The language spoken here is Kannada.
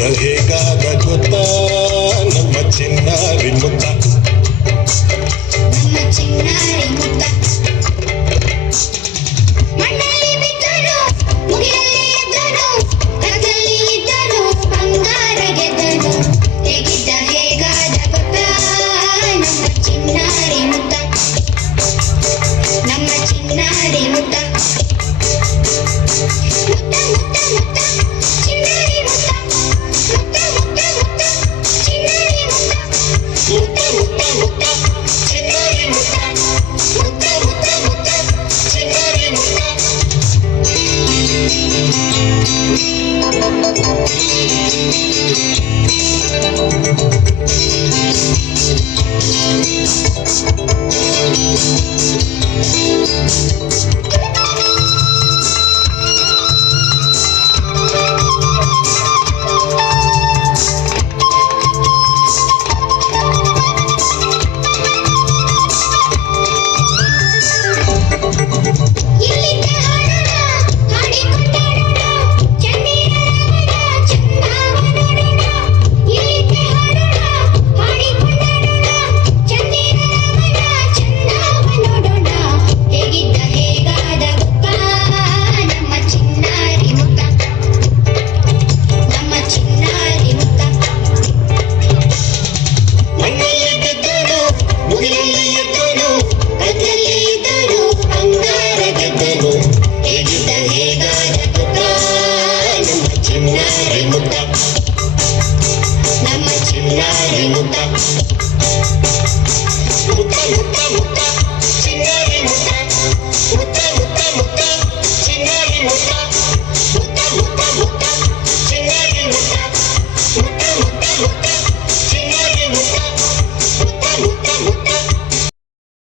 ಹೇಗಿದ್ದ ಹೇಗಾದ ಗೊತ್ತಾ ನಮ್ಮ ಚಿನ್ನಾರಿ ಮುತ್ತ, ನಮ್ಮ ಚಿನ್ನಾರಿ ಮುತ್ತ. ಮಣ್ಣಲ್ಲಿ ಬಿದ್ದರು ಮುಗಿಲಲ್ಲಿ ಎದ್ದರು ಕತ್ತಲ್ಲಿ ಇದ್ದರು ಬಂಗಾರ ಗೆದ್ದನು. ಹೇಗಿದ್ದ ಹೇಗಾದ ಗೊತ್ತಾ ನಮ್ಮ ಚಿನ್ನಾರಿ ಮುತ್ತ, ನಮ್ಮ ಚಿನ್ನಾರಿ ಮುತ್ತ. ಮುತ್ತ ಮುತ್ತ ಮುತ್ತ ಚಿನ್ನಾರಿ ಮುತ್ತ, ಮುತ್ತ ಮುತ್ತ ಮುತ್ತ ಚಿನ್ನಾರಿ ಮುತ್ತ, ಮುತ್ತ ಮುತ್ತ ಮುತ್ತ ಚಿನ್ನಾರಿ ಮುತ್ತ, ಮುತ್ತ ಮುತ್ತ ಮುತ್ತ ಚಿನ್ನಾರಿ ಮುತ್ತ. ಇಲ್ಲಿದ್ದ ಹಾಡೋಣ ಹಾಡಿಕೊಂಡಾಡೋಣ ಚಂದಿರ ರಾಮನ ಚಂದಾವ ನೋಡೋಣ. ಇಲ್ಲಿದ್ದ ಹಾಡೋಣ ಹಾಡಿಕೊಂಡಾಡೋಣ ಚಂದಿರ ರಾಮನ ಚಂದಾವ ನೋಡೋಣ. ಹೇಗಿದ್ದ ಹೇಗಾದ ಗೊತ್ತಾ ನಮ್ಮ ಚಿನ್ನಾರಿ ಮುತ್ತ, ನಮ್ಮ ಚಿನ್ನಾರಿ ಮುತ್ತ. ಮಣ್ಣಲ್ಲಿ ಗೆದ್ದನು ಮುಗಿಲಲ್ಲಿ ಎದ್ದನು ಕತ್ತಲ್ಲಿ ಇದ್ದನು ಬಂಗಾರ ಗೆದ್ದನು. ಹೇಗಿದ್ದ ಹೇಗಾದ ಗೊತ್ತಾ ನಮ್ಮ ಚಿನ್ನಾರಿ ಮುತ್ತ, ನಮ್ಮ ಚಿನ್ನಾರಿ ಮುತ್ತ. ಮುತ್ತ ಮುತ್ತ ಮುತ್ತ